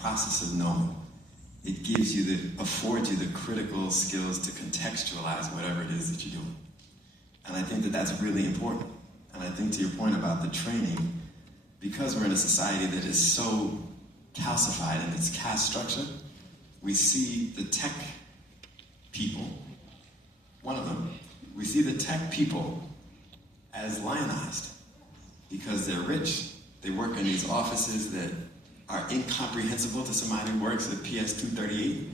process of knowing. It gives you affords you the critical skills to contextualize whatever it is that you're doing. And I think that that's really important. And I think to your point about the training, because we're in a society that is so calcified in its caste structure, we see the tech people, one of them, we see the tech people as lionized because they're rich. They work in these offices that are incomprehensible to somebody who works at PS238.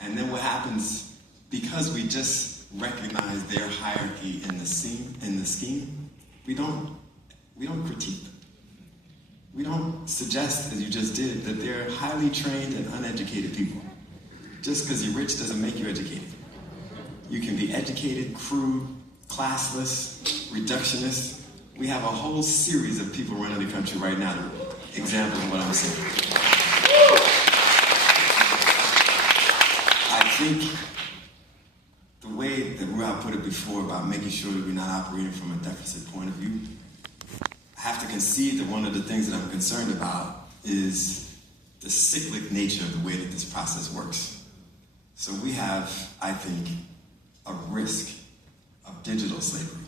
And then what happens, because we just recognize their hierarchy in the scheme, we don't critique them. We don't suggest, as you just did, that they're highly trained and uneducated people. Just because you're rich doesn't make you educated. You can be educated, crude, classless, reductionist. We have a whole series of people running the country right now that examples of what I'm saying. I think the way that Ruha put it before about making sure that we're not operating from a deficit point of view, I have to concede that one of the things that I'm concerned about is the cyclic nature of the way that this process works. So we have, I think, a risk of digital slavery.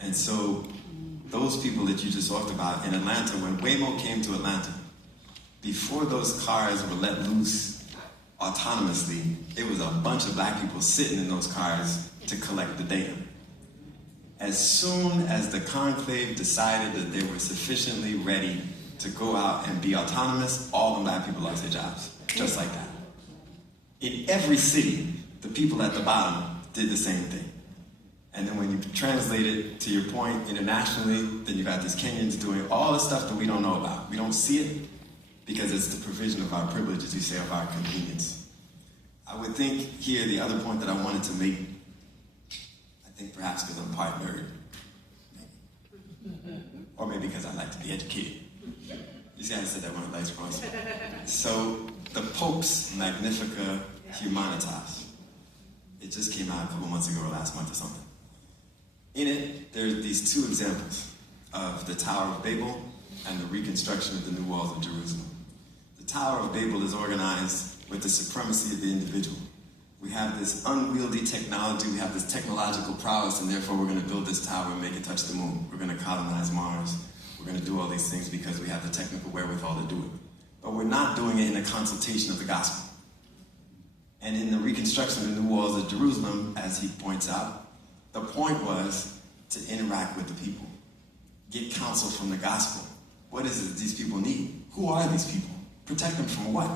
And so those people that you just talked about in Atlanta, when Waymo came to Atlanta, before those cars were let loose autonomously, it was a bunch of black people sitting in those cars to collect the data. As soon as the conclave decided that they were sufficiently ready to go out and be autonomous, all the black people lost their jobs, just like that. In every city, the people at the bottom did the same thing. And then when you translate it, to your point, internationally, then you got these Kenyans doing all the stuff that we don't know about. We don't see it because it's the provision of our privilege, as you say, of our convenience. I would think here, the other point that I wanted to make, I think perhaps because I'm part nerd, maybe. Or maybe because I like to be educated. You see, I said that one of the legs crossed. So, the Pope's Magnificat Humanitas, it just came out a couple months ago or last month or something. In it, there are these two examples of the Tower of Babel and the reconstruction of the new walls of Jerusalem. The Tower of Babel is organized with the supremacy of the individual. We have this unwieldy technology, we have this technological prowess, and therefore we're going to build this tower and make it touch the moon. We're going to colonize Mars. We're going to do all these things because we have the technical wherewithal to do it. But we're not doing it in a consultation of the gospel. And in the reconstruction of the new walls of Jerusalem, as he points out, the point was to interact with the people, get counsel from the gospel. What is it that these people need? Who are these people? Protect them from what?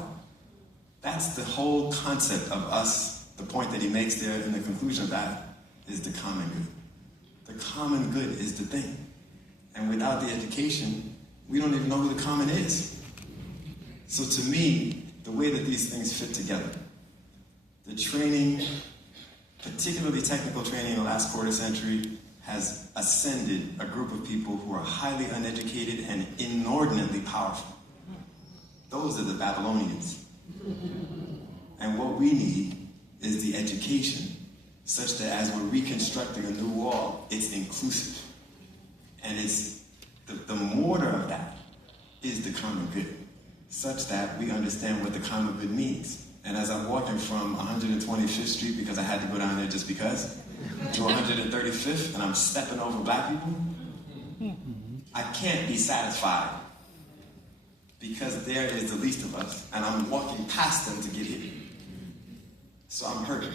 That's the whole concept of us. The point that he makes there in the conclusion of that is the common good. The common good is the thing. And without the education, we don't even know who the common is. So to me, the way that these things fit together, the training, particularly technical training in the last quarter century, has ascended a group of people who are highly uneducated and inordinately powerful. Those are the Babylonians. And what we need is the education such that as we're reconstructing a new wall, it's inclusive. And it's the mortar of that is the common good, such that we understand what the common good means. And as I'm walking from 125th Street, because I had to go down there just because, to 135th, and I'm stepping over black people, I can't be satisfied because there is the least of us, and I'm walking past them to get here. So I'm hurting.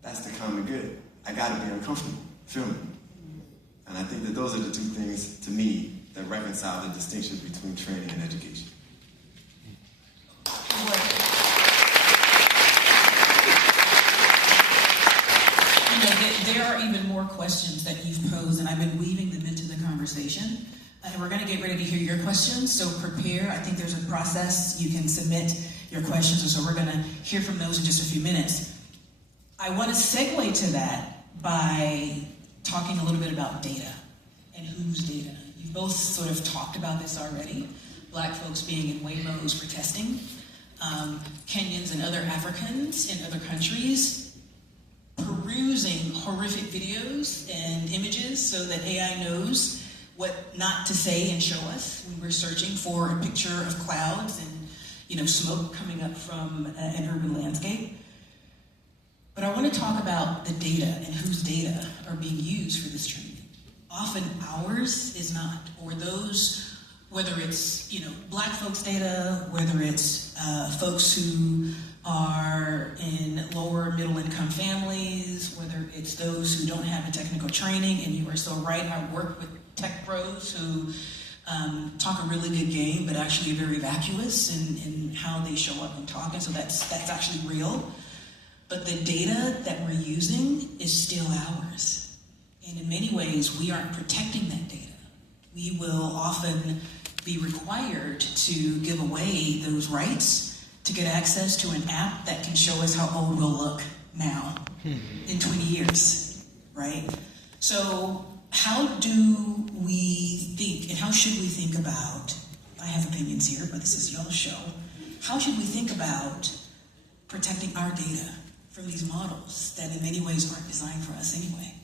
That's the common good. I gotta be uncomfortable. Feel me? And I think that those are the two things, to me, that reconcile the distinction between training and education. There are even more questions that you've posed, and I've been weaving them into the conversation. And we're going to get ready to hear your questions, so prepare. I think there's a process. You can submit your questions, and so we're going to hear from those in just a few minutes. I want to segue to that by talking a little bit about data and whose data. You've both sort of talked about this already. Black folks being in Waymos for testing, Kenyans and other Africans in other countries perusing horrific videos and images so that AI knows what not to say and show us. We were searching for a picture of clouds and smoke coming up from an urban landscape. But I want to talk about the data and whose data are being used for this training. Often ours is not, or those, whether it's Black folks' data, whether it's folks who are in lower middle income families, whether it's those who don't have a technical training, and you are so right, I work with tech pros who talk a really good game, but actually are very vacuous in how they show up and talk, and so that's actually real. But the data that we're using is still ours. And in many ways, we aren't protecting that data. We will often be required to give away those rights to get access to an app that can show us how old we'll look now in 20 years, right? So how do we think, and how should we think about, I have opinions here, but this is y'all's show, how should we think about protecting our data from these models that in many ways aren't designed for us anyway?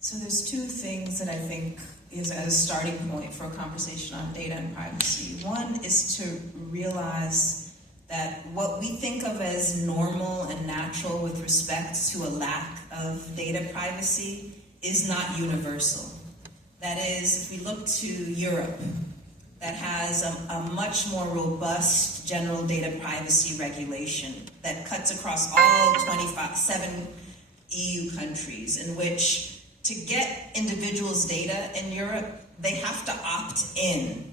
So there's two things that I think is as a starting point for a conversation on data and privacy. One is to realize that what we think of as normal and natural with respect to a lack of data privacy is not universal. That is, if we look to Europe, that has a much more robust general data privacy regulation that cuts across all 27 EU countries, in which to get individuals' data in Europe, they have to opt in.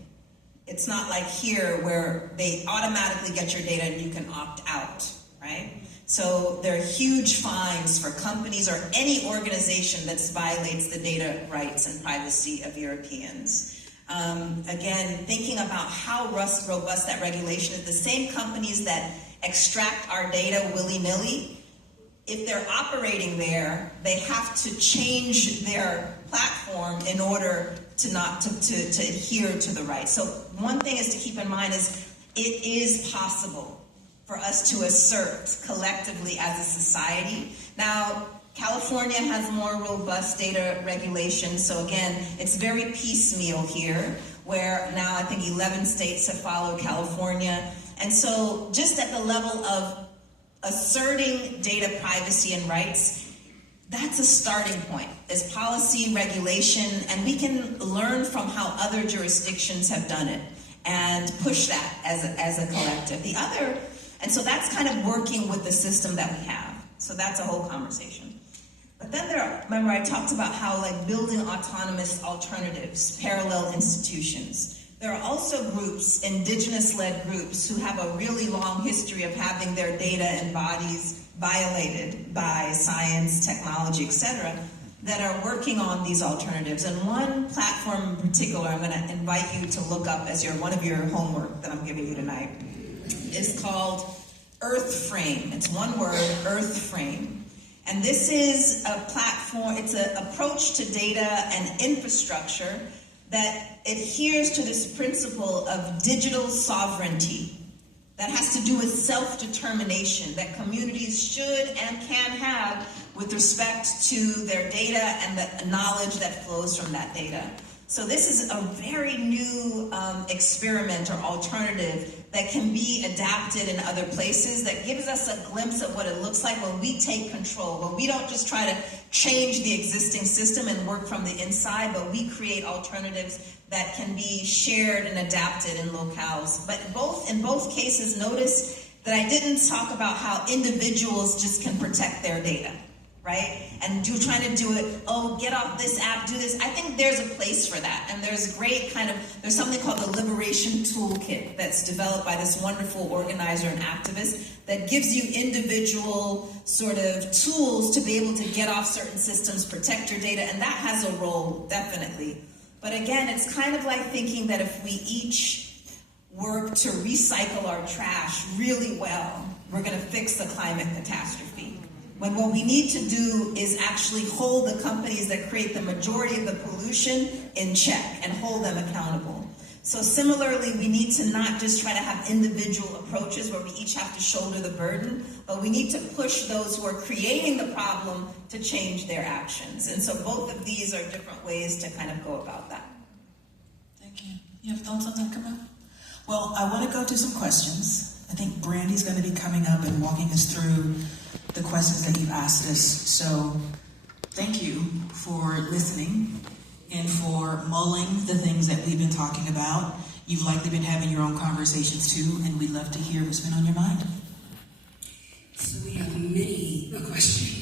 It's not like here where they automatically get your data and you can opt out, right? So there are huge fines for companies or any organization that violates the data rights and privacy of Europeans. Again, thinking about how robust that regulation is, the same companies that extract our data willy-nilly, if they're operating there, they have to change their platform in order to not to adhere to the rights. So one thing is to keep in mind is it is possible for us to assert collectively as a society. Now, California has more robust data regulation, so again, it's very piecemeal here, where now I think 11 states have followed California. And so just at the level of asserting data privacy and rights, that's a starting point. Is policy, regulation, and we can learn from how other jurisdictions have done it and push that as a collective. The other, and so that's kind of working with the system that we have. So that's a whole conversation. But then remember I talked about how building autonomous alternatives, parallel institutions. There are also groups, indigenous-led groups, who have a really long history of having their data and bodies violated by science, technology, etc., that are working on these alternatives. And one platform in particular I'm going to invite you to look up as one of your homework that I'm giving you tonight is called EarthFrame. It's one word, EarthFrame. And this is a platform, it's an approach to data and infrastructure that adheres to this principle of digital sovereignty that has to do with self-determination that communities should and can have with respect to their data and the knowledge that flows from that data. So this is a very new experiment or alternative that can be adapted in other places that gives us a glimpse of what it looks like when we take control, when we don't just try to change the existing system and work from the inside, but we create alternatives that can be shared and adapted in locales. But in both cases, notice that I didn't talk about how individuals just can protect their data, right? And trying to do it, get off this app, do this. I think there's a place for that. And there's there's something called the Liberation Toolkit that's developed by this wonderful organizer and activist that gives you individual sort of tools to be able to get off certain systems, protect your data, and that has a role, definitely. But again, it's kind of like thinking that if we each work to recycle our trash really well, we're going to fix the climate catastrophe. When what we need to do is actually hold the companies that create the majority of the pollution in check and hold them accountable. So similarly, we need to not just try to have individual approaches where we each have to shoulder the burden, but we need to push those who are creating the problem to change their actions. And so both of these are different ways to kind of go about that. Thank you. You have thoughts on that, Camille? Well, I want to go to some questions. I think Brandy's going to be coming up and walking us through the questions that you've asked us. So thank you for listening and for mulling the things that we've been talking about. You've likely been having your own conversations too, and we'd love to hear what's been on your mind. So we have many questions.